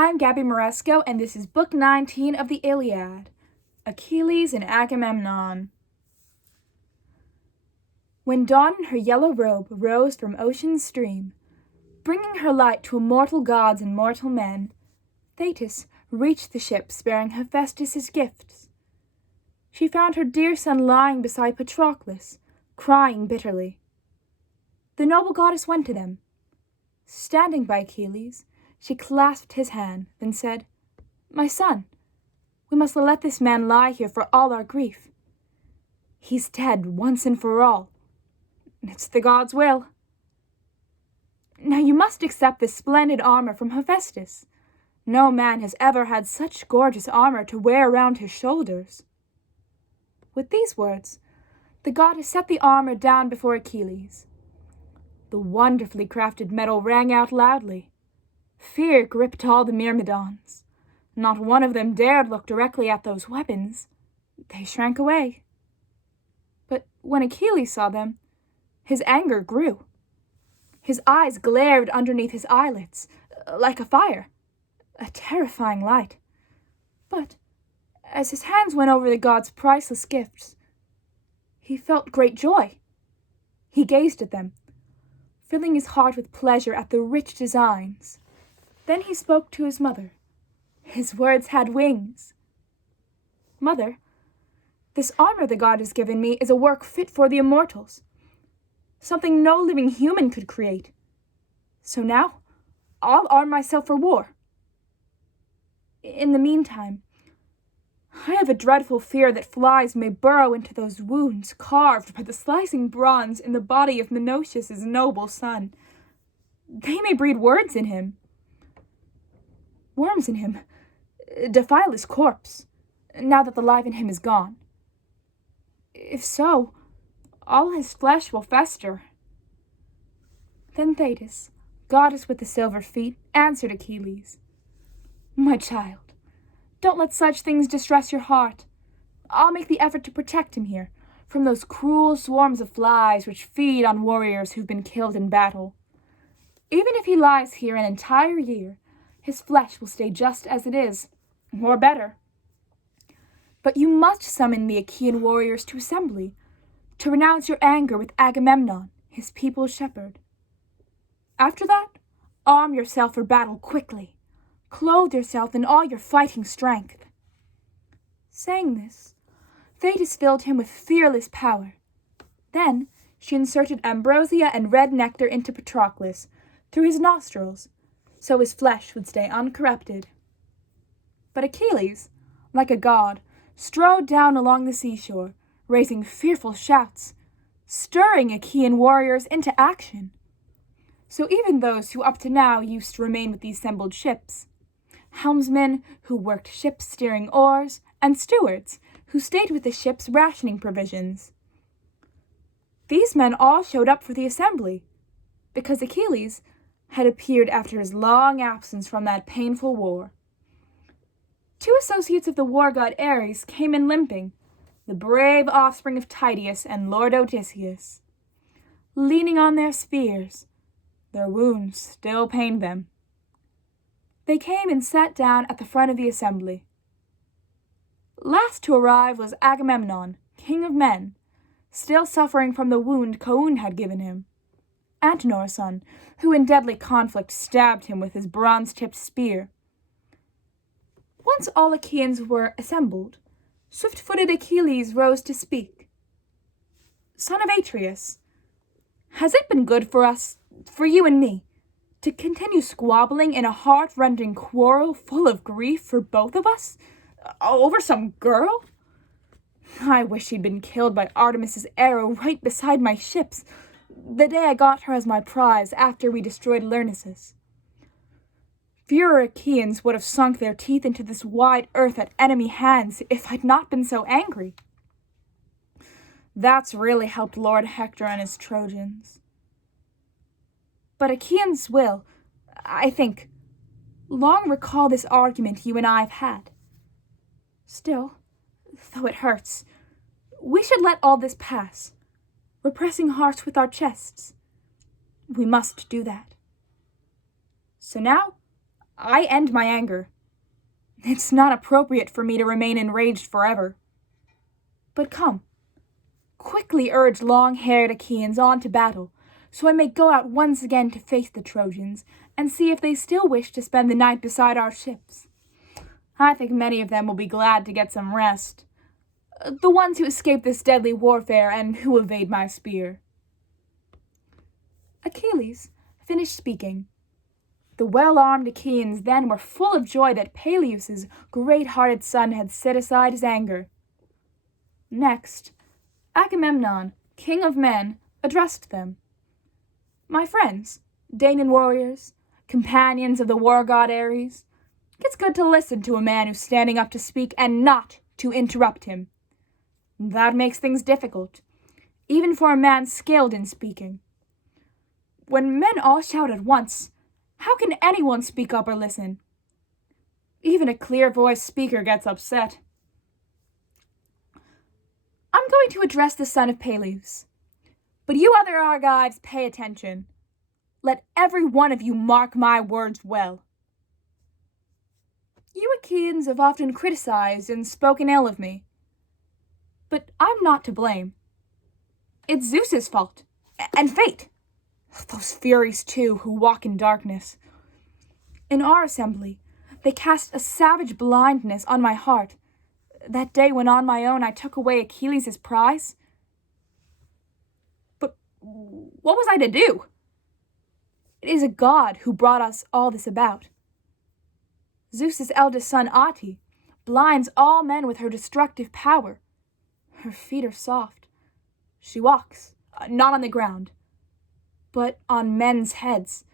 I'm Gabby Maresco, and this is Book 19 of the Iliad, Achilles and Agamemnon. When dawn in her yellow robe rose from ocean's stream, bringing her light to immortal gods and mortal men, Thetis reached the ships bearing Hephaestus' gifts. She found her dear son lying beside Patroclus, crying bitterly. The noble goddess went to them. Standing by Achilles, she clasped his hand, then said, "My son, we must let this man lie here for all our grief. He's dead once and for all. It's the gods' will. Now you must accept this splendid armor from Hephaestus. No man has ever had such gorgeous armor to wear around his shoulders." With these words, the goddess set the armor down before Achilles. The wonderfully crafted metal rang out loudly. Fear gripped all the Myrmidons. Not one of them dared look directly at those weapons. They shrank away. But when Achilles saw them, his anger grew. His eyes glared underneath his eyelids, like a fire, a terrifying light. But as his hands went over the gods' priceless gifts, he felt great joy. He gazed at them, filling his heart with pleasure at the rich designs. Then he spoke to his mother. His words had wings. "Mother, this armor the god has given me is a work fit for the immortals, something no living human could create. So now, I'll arm myself for war. In the meantime, I have a dreadful fear that flies may burrow into those wounds carved by the slicing bronze in the body of Menoetius' noble son. They may breed worms in him, defile his corpse, now that the life in him is gone. If so, all his flesh will fester." Then Thetis, goddess with the silver feet, answered Achilles, "My child, don't let such things distress your heart. I'll make the effort to protect him here from those cruel swarms of flies which feed on warriors who've been killed in battle. Even if he lies here an entire year, his flesh will stay just as it is, or better. But you must summon the Achaean warriors to assembly, to renounce your anger with Agamemnon, his people's shepherd. After that, arm yourself for battle quickly. Clothe yourself in all your fighting strength." Saying this, Thetis filled him with fearless power. Then she inserted ambrosia and red nectar into Patroclus through his nostrils, so his flesh would stay uncorrupted. But Achilles, like a god, strode down along the seashore, raising fearful shouts, stirring Achaean warriors into action. So even those who up to now used to remain with the assembled ships, helmsmen who worked ships steering oars, and stewards who stayed with the ship's rationing provisions. These men all showed up for the assembly, because Achilles had appeared after his long absence from that painful war. 2 associates of the war god Ares came in limping, the brave offspring of Tydeus and Lord Odysseus. Leaning on their spears, their wounds still pained them. They came and sat down at the front of the assembly. Last to arrive was Agamemnon, king of men, still suffering from the wound Coon had given him. Antenor's son, who in deadly conflict stabbed him with his bronze-tipped spear. Once all Achaeans were assembled, swift-footed Achilles rose to speak. "Son of Atreus, has it been good for us, for you and me, to continue squabbling in a heart-rending quarrel full of grief for both of us, over some girl? I wish she'd been killed by Artemis's arrow right beside my ships, the day I got her as my prize after we destroyed Lyrnessus. Fewer Achaeans would have sunk their teeth into this wide earth at enemy hands if I'd not been so angry. That's really helped Lord Hector and his Trojans. But Achaeans will, I think, long recall this argument you and I have had. Still, though it hurts, we should let all this pass, repressing hearts with our chests. We must do that. So now, I end my anger. It's not appropriate for me to remain enraged forever. But come, quickly urge long-haired Achaeans on to battle, so I may go out once again to face the Trojans, and see if they still wish to spend the night beside our ships. I think many of them will be glad to get some rest. The ones who escape this deadly warfare and who evade my spear. Achilles finished speaking. The well-armed Achaeans then were full of joy that Peleus's great-hearted son had set aside his anger. Next, Agamemnon, king of men, addressed them. My friends, Danaan warriors, companions of the war god Ares, it's good to listen to a man who's standing up to speak and not to interrupt him. That makes things difficult, even for a man skilled in speaking. When men all shout at once, how can anyone speak up or listen? Even a clear-voiced speaker gets upset. I'm going to address the son of Peleus. But you other Argives, pay attention. Let every one of you mark my words well. You Achaeans have often criticized and spoken ill of me. But I'm not to blame. It's Zeus's fault, and fate. Those Furies, too, who walk in darkness. In our assembly, they cast a savage blindness on my heart. That day when on my own I took away Achilles' prize. But what was I to do? It is a god who brought us all this about. Zeus's eldest son, Ati, blinds all men with her destructive power. Her feet are soft. She walks, not on the ground, but on men's heads.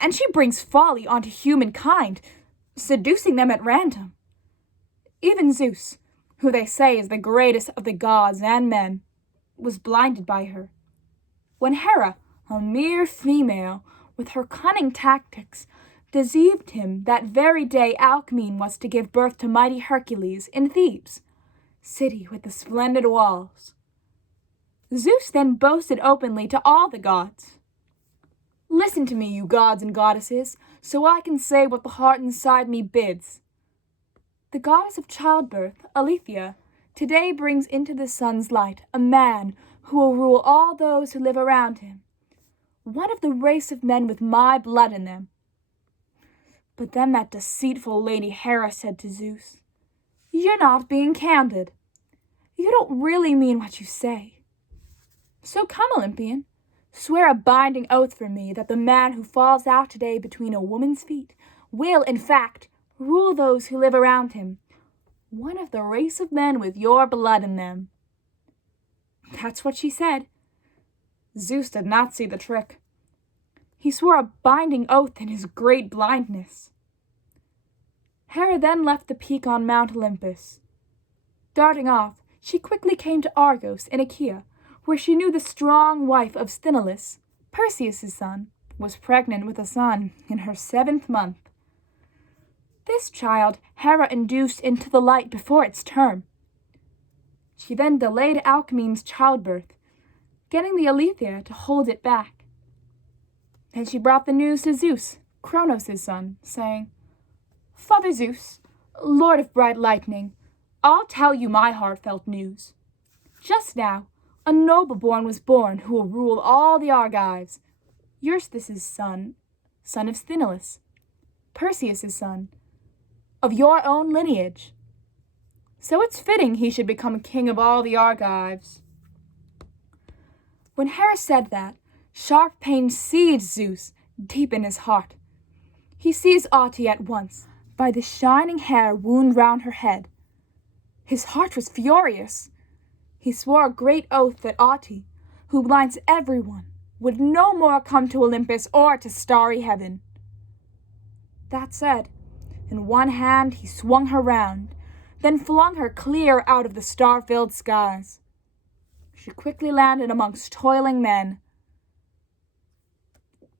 And she brings folly onto humankind, seducing them at random. Even Zeus, who they say is the greatest of the gods and men, was blinded by her. When Hera, a mere female, with her cunning tactics, deceived him that very day Alcmene was to give birth to mighty Hercules in Thebes, city with the splendid walls. Zeus then boasted openly to all the gods. Listen to me, you gods and goddesses, so I can say what the heart inside me bids. The goddess of childbirth, Aletheia, today brings into the sun's light a man who will rule all those who live around him, one of the race of men with my blood in them. But then that deceitful lady Hera said to Zeus, You're not being candid. You don't really mean what you say. So come, Olympian, swear a binding oath for me that the man who falls out today between a woman's feet will, in fact, rule those who live around him, one of the race of men with your blood in them. That's what she said. Zeus did not see the trick. He swore a binding oath in his great blindness. Hera then left the peak on Mount Olympus. Darting off, she quickly came to Argos in Achaea, where she knew the strong wife of Sthenelus, Perseus' son, was pregnant with a son in her 7th month. This child Hera induced into the light before its term. She then delayed Alcmene's childbirth, getting the Aletheia to hold it back. Then she brought the news to Zeus, Cronos' son, saying, Father Zeus, Lord of bright lightning, I'll tell you my heartfelt news. Just now, a noble-born was born who will rule all the Argives. Eurystheus' son of Sthenelus, Perseus' son, of your own lineage. So it's fitting he should become king of all the Argives. When Hera said that, sharp pain seized Zeus deep in his heart. He seized Ati at once by the shining hair wound round her head. His heart was furious. He swore a great oath that Ati, who blinds everyone, would no more come to Olympus or to starry heaven. That said, in one hand he swung her round, then flung her clear out of the star-filled skies. She quickly landed amongst toiling men.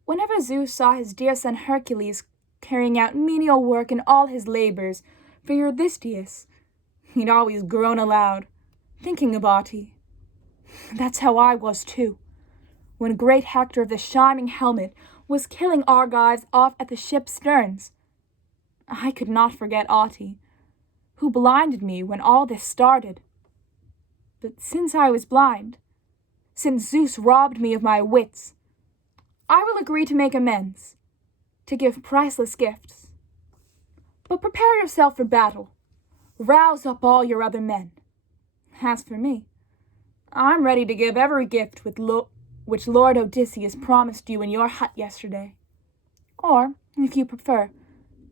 Whenever Zeus saw his dear son Hercules carrying out menial work in all his labors for Eurystheus, he'd always groan aloud, thinking of Ati. That's how I was too, when great Hector of the shining helmet was killing Argives off at the ship's sterns, I could not forget Ati, who blinded me when all this started. But since I was blind, since Zeus robbed me of my wits, I will agree to make amends, to give priceless gifts. But prepare yourself for battle. Rouse up all your other men. As for me, I'm ready to give every gift which Lord Odysseus promised you in your hut yesterday. Or, if you prefer,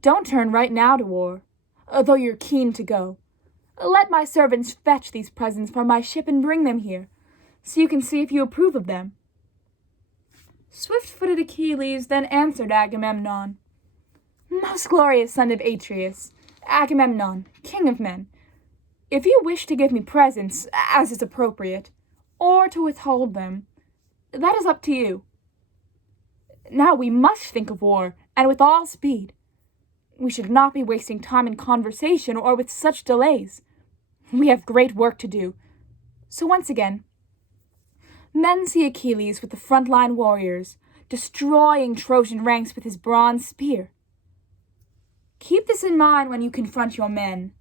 don't turn right now to war, though you're keen to go. Let my servants fetch these presents from my ship and bring them here, so you can see if you approve of them. Swift-footed Achilles then answered Agamemnon, Most glorious son of Atreus, Agamemnon, king of men, if you wish to give me presents, as is appropriate, or to withhold them, that is up to you. Now we must think of war, and with all speed. We should not be wasting time in conversation or with such delays. We have great work to do. So once again, men see Achilles with the front-line warriors, destroying Trojan ranks with his bronze spear. Keep this in mind when you confront your men.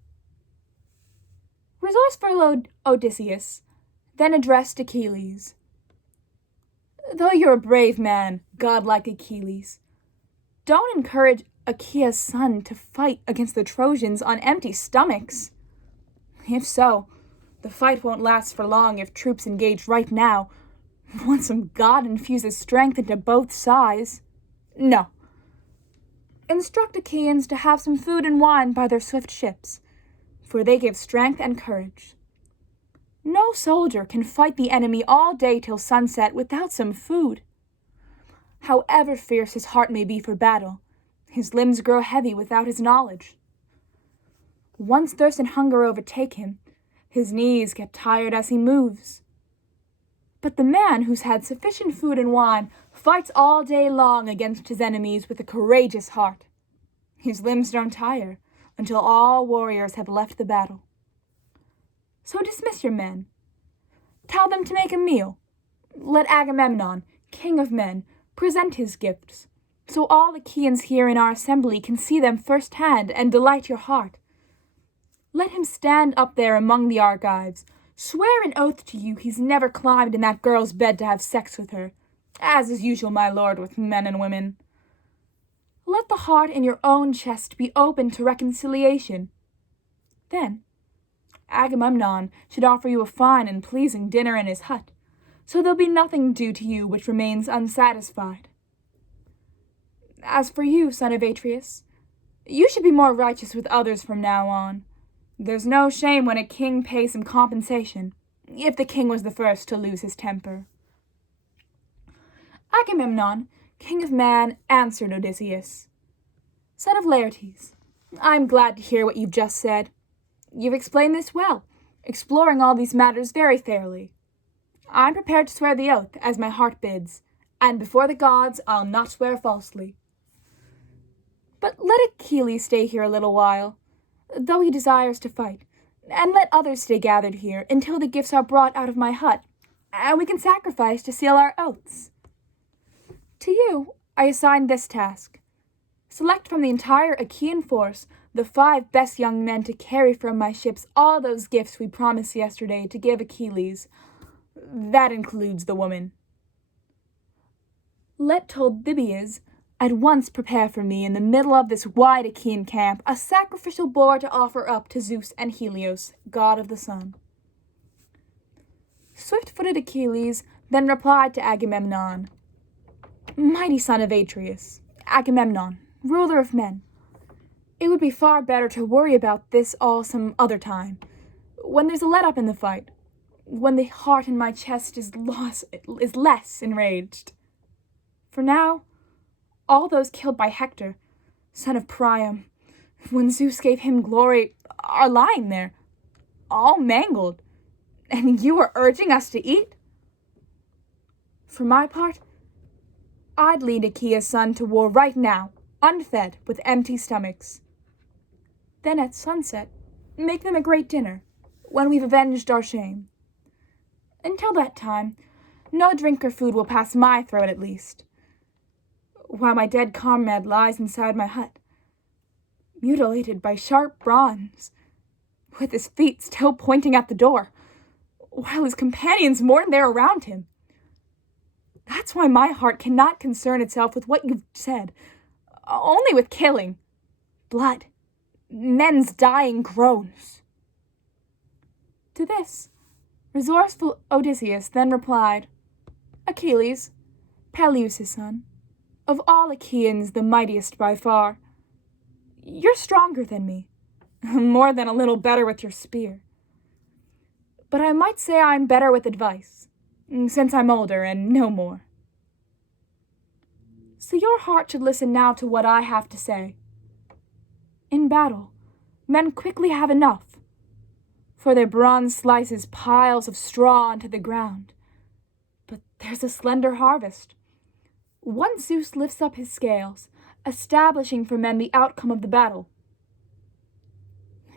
Resourceful Odysseus then addressed Achilles. Though you're a brave man, godlike Achilles, don't encourage Achaea's son to fight against the Trojans on empty stomachs. If so, the fight won't last for long if troops engage right now, once some god infuses strength into both sides. No. Instruct Achaeans to have some food and wine by their swift ships, for they give strength and courage. No soldier can fight the enemy all day till sunset without some food. However fierce his heart may be for battle, his limbs grow heavy without his knowledge. Once thirst and hunger overtake him, his knees get tired as he moves. But the man who's had sufficient food and wine fights all day long against his enemies with a courageous heart. His limbs don't tire until all warriors have left the battle. So dismiss your men. Tell them to make a meal. Let Agamemnon, king of men, present his gifts, so all Achaeans here in our assembly can see them firsthand and delight your heart. Let him stand up there among the Argives, swear an oath to you he's never climbed in that girl's bed to have sex with her, as is usual, my lord, with men and women. Let the heart in your own chest be open to reconciliation. Then, Agamemnon should offer you a fine and pleasing dinner in his hut, so there'll be nothing due to you which remains unsatisfied. As for you, son of Atreus, you should be more righteous with others from now on. There's no shame when a king pays some compensation, if the king was the first to lose his temper. Agamemnon, king of man, answered Odysseus, Son of Laertes, I'm glad to hear what you've just said. You've explained this well, exploring all these matters very fairly. I'm prepared to swear the oath, as my heart bids, and before the gods I'll not swear falsely. But let Achilles stay here a little while, though he desires to fight, and let others stay gathered here until the gifts are brought out of my hut, and we can sacrifice to seal our oaths. To you I assign this task. Select from the entire Achaean force the 5 best young men to carry from my ships all those gifts we promised yesterday to give Achilles. That includes the woman. Let Tolbibius at once prepare for me in the middle of this wide Achaean camp a sacrificial boar to offer up to Zeus and Helios, god of the sun. Swift-footed Achilles then replied to Agamemnon, Mighty son of Atreus, Agamemnon, ruler of men, it would be far better to worry about this all some other time, when there's a let-up in the fight, when the heart in my chest is less enraged. For now, all those killed by Hector, son of Priam, when Zeus gave him glory, are lying there, all mangled, and you are urging us to eat? For my part, I'd lead Achaea's son to war right now, unfed, with empty stomachs. Then at sunset, make them a great dinner, when we've avenged our shame. Until that time, no drink or food will pass my throat at least, while my dead comrade lies inside my hut. mutilated by sharp bronze, with his feet still pointing at the door, while his companions mourn there around him. That's why my heart cannot concern itself with what you've said, only with killing, blood, men's dying groans." To this, resourceful Odysseus then replied, "Achilles, Peleus' son, of all Achaeans the mightiest by far, you're stronger than me, more than a little better with your spear. But I might say I'm better with advice, since I'm older and know more. So your heart should listen now to what I have to say. In battle, men quickly have enough, for their bronze slices piles of straw onto the ground. But there's a slender harvest. Once Zeus lifts up his scales, establishing for men the outcome of the battle.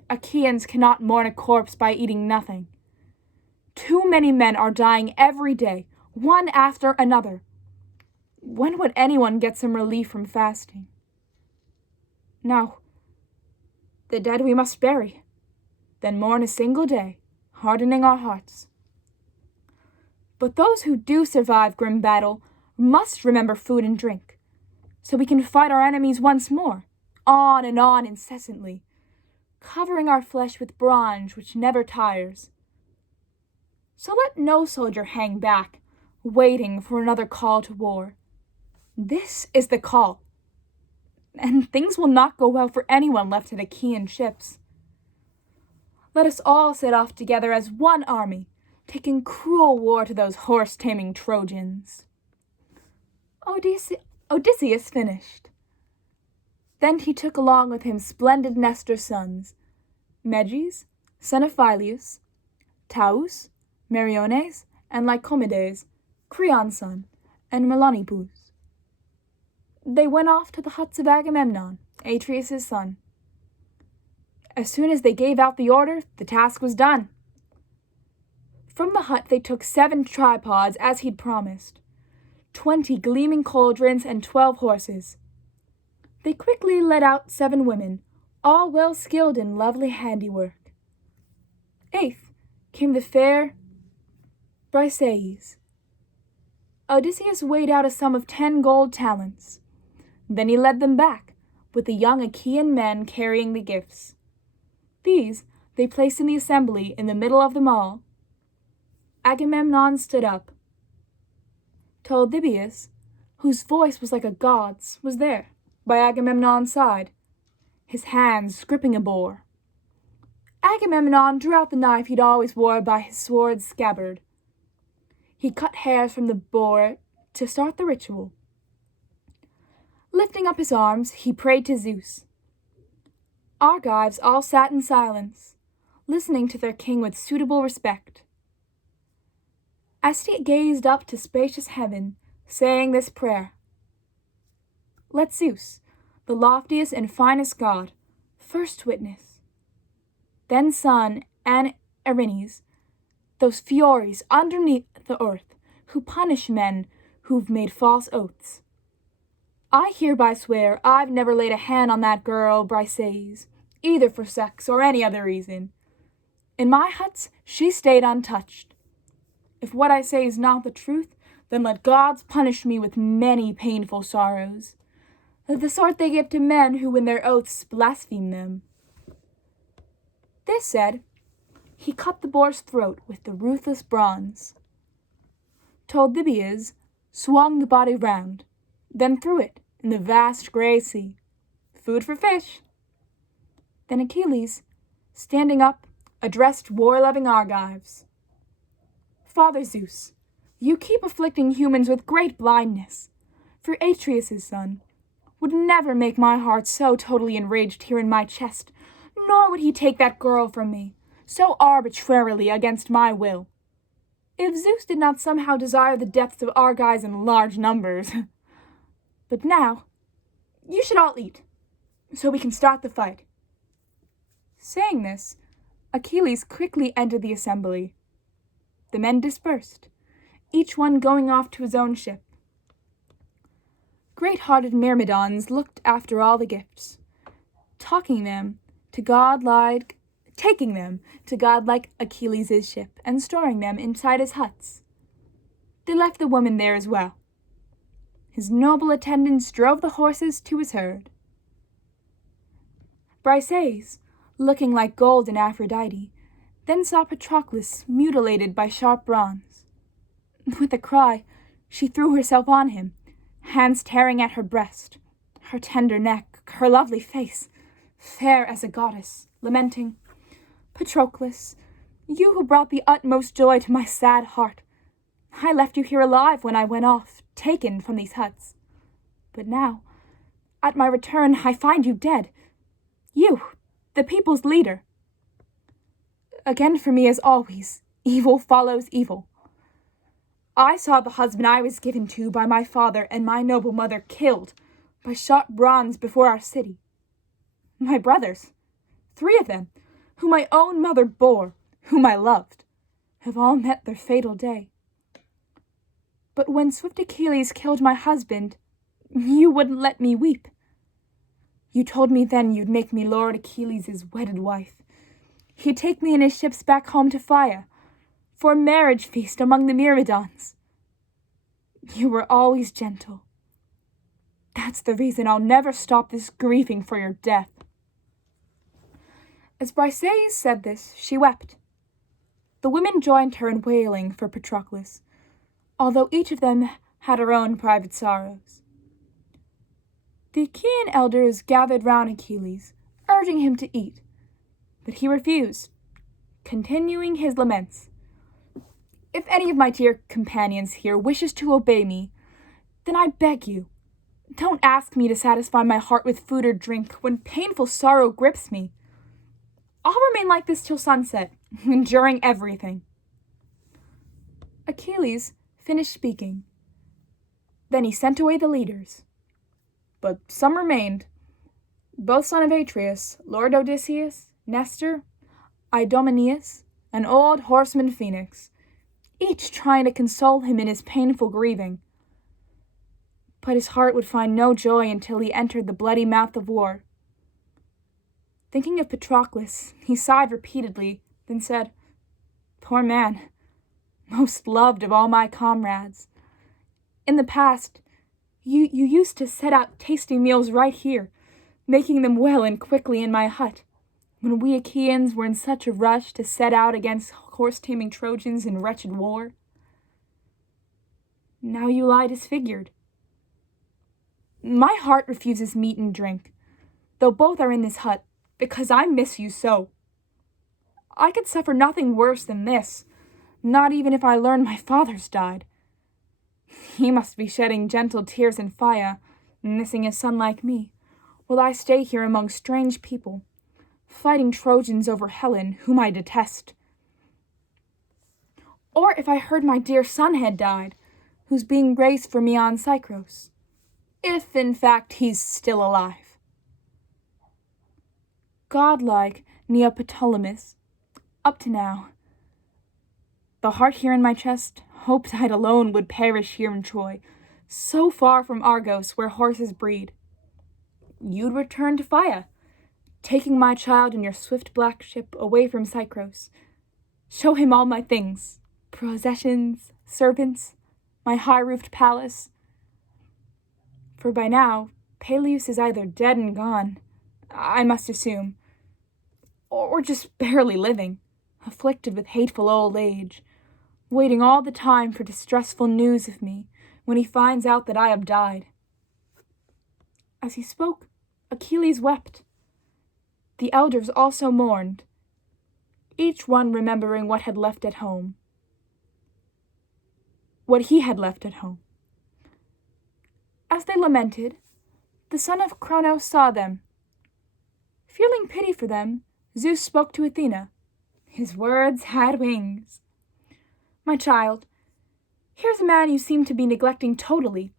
Achaeans cannot mourn a corpse by eating nothing. Too many men are dying every day, one after another. When would anyone get some relief from fasting? Now, the dead we must bury, then mourn a single day, hardening our hearts. But those who do survive grim battle must remember food and drink, so we can fight our enemies once more, on and on incessantly, covering our flesh with bronze which never tires. So let no soldier hang back, waiting for another call to war. This is the call, and things will not go well for anyone left at Achaean ships. Let us all set off together as one army, taking cruel war to those horse-taming Trojans." Odysseus finished. Then he took along with him splendid Nestor's sons, Meges, son of Phyleus, Taus, Meriones, and Lycomedes, Creon's son, and Melanippus. They went off to the huts of Agamemnon, Atreus' son. As soon as they gave out the order, the task was done. From the hut they took 7 tripods as he'd promised, 20 gleaming cauldrons, and 12 horses. They quickly led out 7 women, all well skilled in lovely handiwork. 8th came the fair Briseis. Odysseus weighed out a sum of 10 gold talents. Then he led them back, with the young Achaean men carrying the gifts. These they placed in the assembly in the middle of them all. Agamemnon stood up. Talthybius, whose voice was like a god's, was there, by Agamemnon's side, his hands gripping a boar. Agamemnon drew out the knife he'd always wore by his sword's scabbard. He cut hairs from the boar to start the ritual. Lifting up his arms, he prayed to Zeus. Argives all sat in silence, listening to their king with suitable respect. As he gazed up to spacious heaven, saying this prayer, "Let Zeus, the loftiest and finest god, first witness, then Sun and Erinyes, those furies underneath the earth who punish men who've made false oaths. I hereby swear I've never laid a hand on that girl Briseis, either for sex or any other reason. In my huts she stayed untouched. If what I say is not the truth, then let gods punish me with many painful sorrows, the sort they give to men who in their oaths blaspheme them." This said, he cut the boar's throat with the ruthless bronze. Talthybius swung the body round, then threw it in the vast grey sea. Food for fish. Then Achilles, standing up, addressed war-loving Argives. "Father Zeus, you keep afflicting humans with great blindness, for Atreus' son would never make my heart so totally enraged here in my chest, nor would he take that girl from me, so arbitrarily against my will. If Zeus did not somehow desire the deaths of Argives in large numbers. But now, you should all eat, so we can start the fight." Saying this, Achilles quickly entered the assembly. The men dispersed, each one going off to his own ship. Great-hearted Myrmidons looked after all the gifts. taking them to godlike Achilles' ship and storing them inside his huts. They left the woman there as well. His noble attendants drove the horses to his herd. Briseis, looking like gold in Aphrodite, then saw Patroclus mutilated by sharp bronze. With a cry, she threw herself on him, hands tearing at her breast, her tender neck, her lovely face, fair as a goddess, lamenting, "Patroclus, you who brought the utmost joy to my sad heart, I left you here alive when I went off, taken from these huts. But now, at my return, I find you dead. You, the people's leader. Again for me as always, evil follows evil. I saw the husband I was given to by my father and my noble mother killed by sharp bronze before our city. My brothers, 3 of them, whom my own mother bore, whom I loved, have all met their fatal day. But when swift Achilles killed my husband, you wouldn't let me weep. You told me then you'd make me Lord Achilles' wedded wife. He'd take me in his ships back home to Phthia, for a marriage feast among the Myrmidons. You were always gentle. That's the reason I'll never stop this grieving for your death." As Briseis said this, she wept. The women joined her in wailing for Patroclus, although each of them had her own private sorrows. The Achaean elders gathered round Achilles, urging him to eat, but he refused, continuing his laments. "If any of my dear companions here wishes to obey me, then I beg you, don't ask me to satisfy my heart with food or drink when painful sorrow grips me. I'll remain like this till sunset, enduring everything." Achilles finished speaking. Then he sent away the leaders. But some remained, both son of Atreus, Lord Odysseus, Nestor, Idomeneus, and old horseman Phoenix, each trying to console him in his painful grieving. But his heart would find no joy until he entered the bloody mouth of war. Thinking of Patroclus, he sighed repeatedly, then said, "Poor man, most loved of all my comrades. In the past, you used to set out tasty meals right here, making them well and quickly in my hut, when we Achaeans were in such a rush to set out against horse-taming Trojans in wretched war. Now you lie disfigured. My heart refuses meat and drink, though both are in this hut, because I miss you so. I could suffer nothing worse than this, not even if I learned my father's died. He must be shedding gentle tears in Phthia, missing a son like me, while I stay here among strange people, fighting Trojans over Helen, whom I detest. Or if I heard my dear son had died, who's being raised for me on Cycros, if in fact he's still alive." Godlike Neoptolemus, up to now, the heart here in my chest hoped I'd alone would perish here in Troy, so far from Argos where horses breed. You'd return to Phthia, taking my child in your swift black ship away from Cycros. Show him all my things, possessions, servants, my high-roofed palace. For by now, Peleus is either dead and gone, I must assume, or just barely living, afflicted with hateful old age, waiting all the time for distressful news of me when he finds out that I have died." As he spoke, Achilles wept. The elders also mourned, each one remembering what he had left at home. As they lamented, the son of Cronos saw them. Feeling pity for them, Zeus spoke to Athena. His words had wings. "My child, here's a man you seem to be neglecting totally,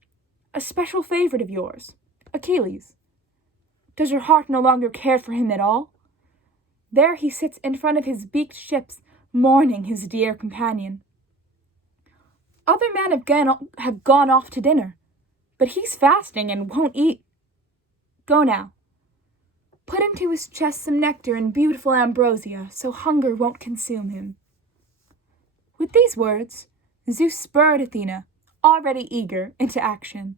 a special favorite of yours, Achilles. Does your heart no longer care for him at all? There he sits in front of his beaked ships, mourning his dear companion. Other men have gone off to dinner, but he's fasting and won't eat. Go now. Put into his chest some nectar and beautiful ambrosia, so hunger won't consume him." With these words, Zeus spurred Athena, already eager, into action.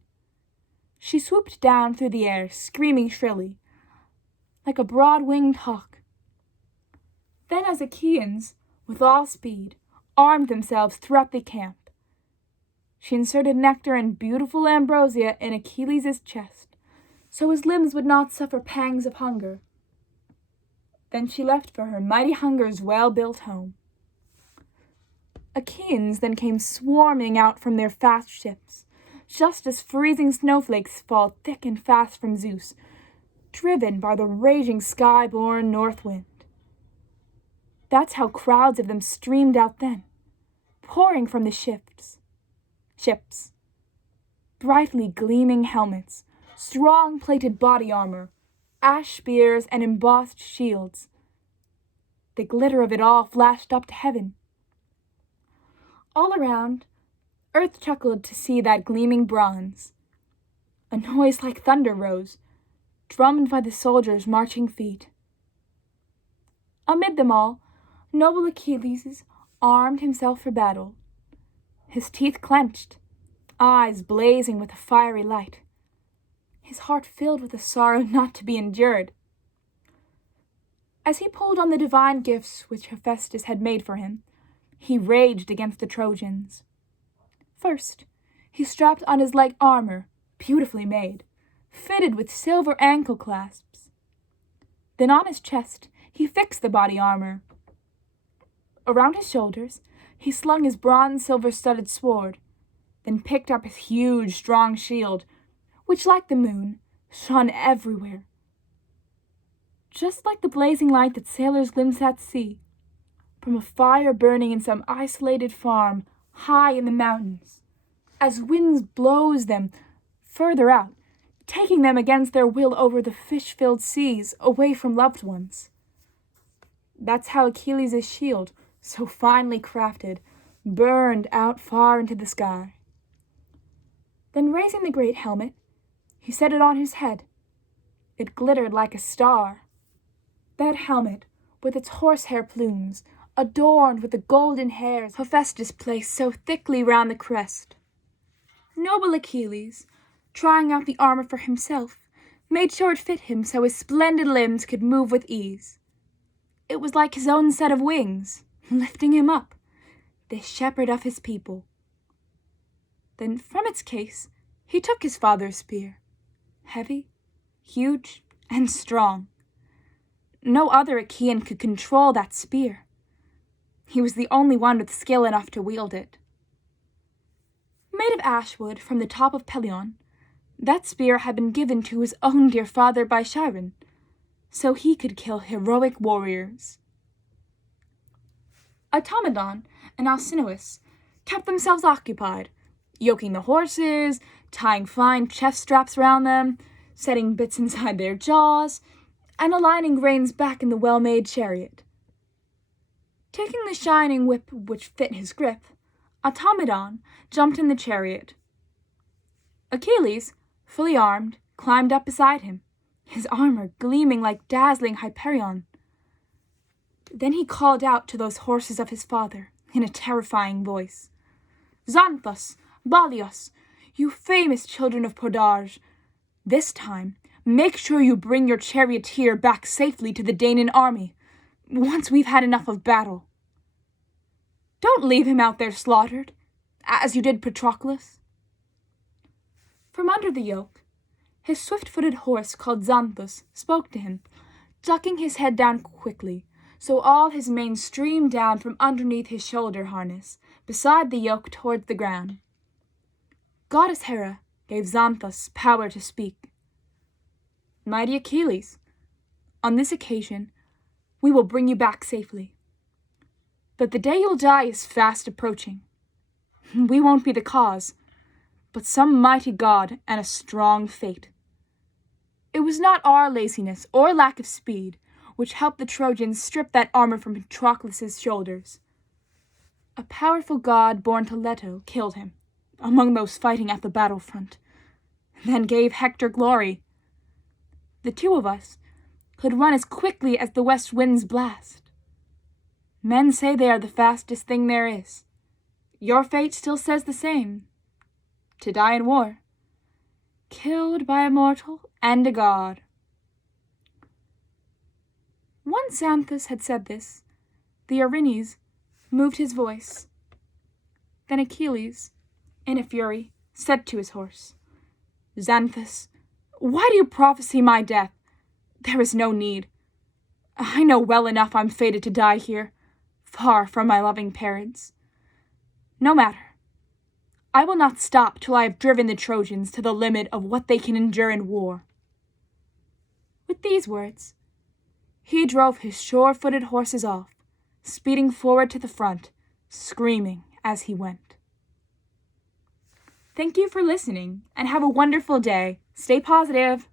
She swooped down through the air, screaming shrilly, like a broad-winged hawk. Then as Achaeans, with all speed, armed themselves throughout the camp, she inserted nectar and beautiful ambrosia in Achilles' chest, so his limbs would not suffer pangs of hunger. Then she left for her mighty hunger's well-built home. Achaeans then came swarming out from their fast ships, just as freezing snowflakes fall thick and fast from Zeus, driven by the raging sky-born north wind. That's how crowds of them streamed out then, pouring from the ships. Brightly gleaming helmets, strong-plated body armor, ash spears, and embossed shields. The glitter of it all flashed up to heaven. All around, earth chuckled to see that gleaming bronze. A noise like thunder rose, drummed by the soldiers' marching feet. Amid them all, noble Achilles armed himself for battle, his teeth clenched, eyes blazing with a fiery light, his heart filled with a sorrow not to be endured. As he pulled on the divine gifts which Hephaestus had made for him, he raged against the Trojans. First, he strapped on his leg armor, beautifully made, fitted with silver ankle clasps. Then on his chest, he fixed the body armor. Around his shoulders, he slung his bronze silver-studded sword, then picked up his huge, strong shield, which, like the moon, shone everywhere. Just like the blazing light that sailors glimpse at sea, from a fire burning in some isolated farm high in the mountains, as winds blows them further out, taking them against their will over the fish-filled seas away from loved ones. That's how Achilles' shield, so finely crafted, burned out far into the sky. Then raising the great helmet, he set it on his head. It glittered like a star. That helmet, with its horsehair plumes, adorned with the golden hairs Hephaestus placed so thickly round the crest. Noble Achilles, trying out the armor for himself, made sure it fit him so his splendid limbs could move with ease. It was like his own set of wings, lifting him up, the shepherd of his people. Then from its case he took his father's spear, heavy, huge, and strong. No other Achaean could control that spear. He was the only one with skill enough to wield it. Made of ashwood from the top of Pelion, that spear had been given to his own dear father by Chiron, so he could kill heroic warriors. Automedon and Alcinous kept themselves occupied, yoking the horses, tying fine chest straps round them, setting bits inside their jaws, and aligning reins back in the well-made chariot. Taking the shining whip which fit his grip, Automedon jumped in the chariot. Achilles, fully armed, climbed up beside him, his armor gleaming like dazzling Hyperion. Then he called out to those horses of his father in a terrifying voice, "Xanthus, Balios, you famous children of Podage, this time make sure you bring your charioteer back safely to the Danaan army, once we've had enough of battle. Don't leave him out there slaughtered, as you did Patroclus." From under the yoke, his swift-footed horse called Xanthus spoke to him, ducking his head down quickly, so all his mane streamed down from underneath his shoulder harness, beside the yoke towards the ground. Goddess Hera gave Xanthus power to speak. "Mighty Achilles, on this occasion, we will bring you back safely. But the day you'll die is fast approaching. We won't be the cause, but some mighty god and a strong fate. It was not our laziness or lack of speed which helped the Trojans strip that armor from Patroclus' shoulders. A powerful god born to Leto killed him, among those fighting at the battlefront, then gave Hector glory. The two of us, could run as quickly as the west wind's blast. Men say they are the fastest thing there is. Your fate still says the same, to die in war, killed by a mortal and a god. Once Xanthus had said this, the Erinyes moved his voice. Then Achilles, in a fury, said to his horse, Xanthus, why do you prophesy my death? There is no need. I know well enough I'm fated to die here, far from my loving parents. No matter. I will not stop till I have driven the Trojans to the limit of what they can endure in war. With these words, he drove his sure-footed horses off, speeding forward to the front, screaming as he went. Thank you for listening, and have a wonderful day. Stay positive.